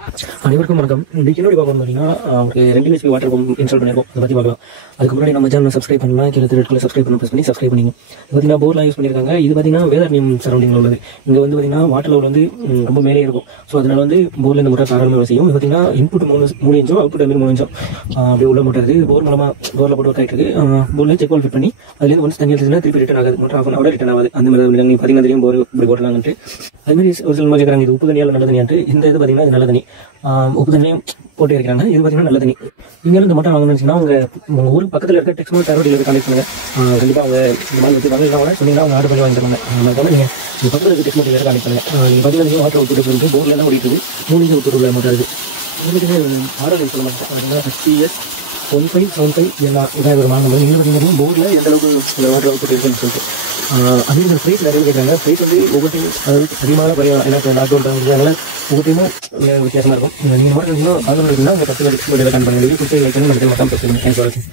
அனைவருக்கும் வணக்கம். இன்னைக்கு என்னோட பார்க்கணும் பார்த்தீங்கன்னா ஒரு 2 HP வாட்டர் பம்ப் இன்ஸ்டால் பண்ணியிருக்கோம். அதை பற்றி பார்க்கலாம். அதுக்கு முன்னாடி நம்ம சேனல் சப்ஸ்கிரைப் பண்ணலாம். கீழே ரெட் சப்ஸ்கிரைப் பண்ணி சப்ஸ்கிரைப் பண்ணிங்க. இது பார்த்தீங்கன்னா போர்லாம் யூஸ் பண்ணியிருக்காங்க. இது பார்த்தீங்கன்னா வேதாரண்யம் சரௌண்டிங்கில் உள்ளது. இங்கே வந்து பார்த்தீங்கன்னா வாட்டர் லெவல் வந்து ரொம்ப மேலே இருக்கும். ஸோ அதனால வந்து போரில் இந்த மோட்டார் தாராளமாக செய்யும். இது பார்த்தீங்கன்னா இன்புட் 3 இன்ச்சும் அவுட்புட் 3 இன்ச்சும் அப்படியே உள்ள மோட்டார் இருக்குது. போர் மூலமாக போரில் போட்டு ஒர்க் ஆகிட்டு இருக்கு. போரில் செக் வால் ஃபிட் பண்ணி அதுலேருந்து ஒன்ஸ் தண்ணி எடுத்துச்சுன்னா திருப்பி ரிட்டர்ன் ஆகாது. மோட்டர் ஆஃப் அன் ரிட்டர்ன் ஆகுது. அந்த மாதிரி நீங்கள் பார்த்தீங்கன்னா தெரியும் போர் இப்படி போட்டலாங்கன்ட்டு. அதுமாதிரி ஒரு சில மாதிரி கேட்குறாங்க இது உப்பு தண்ணியால் நல்ல தண்ணியான்ட்டு. இந்த இது பார்த்தீங்கன்னா இது நல்ல தண்ணி. உப்பு தண்ணியும் போட்டு இருக்காங்க. இது பார்த்தீங்கன்னா நல்ல தண்ணி. இங்கே இந்த மட்டும் வாங்கணும்னு உங்கள் ஊருக்கு பக்கத்தில் இருக்க டெக்ஸ்மோ தரோட்டியில் கான்டெக்ட் பண்ணுங்க. கண்டிப்பாக அவங்க இந்த மாதிரி வச்சு வாங்க சொன்னீங்கன்னா அவங்க ஆர்டர் பண்ணி வாங்கி தருவாங்க. அதனால நீங்கள் பக்கத்தில் இருக்க டெக்ஸ்மோ கான்டெக்ட் பண்ணுங்க. நீங்கள் பார்த்தீங்கன்னா வாட்டர் அவுட் இருக்கு. போர்டில் தான் ஓடிட்டு இருக்கு. 3 இன்ச் அவுட் உள்ள மோட்டார் இருக்குது. உங்களுக்கு ஆர்டர் சொல்ல மாட்டேன். 60S1575 எல்லா இதாக ஒரு மாநிலம். நீங்கள் பார்த்தீங்கன்னா போர்டில் எந்த அளவுக்கு வாட்டர் அவுட் இருக்குன்னு சொல்லிட்டு அதே இந்த ப்ரைஸ் நிறைய கேட்குறாங்க. ப்ரைஸ் வந்து ஒவ்வொருத்தையும் அதாவது அதிகமாக குறையலாம். ஏன்னா இப்போ லாக்டவுன் அதனால ஒவ்வொருத்தையும் வித்தியாசமாக இருக்கும். நீங்கள் மார்க்கெட்டிங்கன்னா ஆர்டர் இருக்குன்னா உங்கள் 10 கணக்கு பண்ணி கொடுத்து நம்ம மட்டம் பேசுகிறேன். தேங்க்ஸ் ஃபார் வாட்சிங்.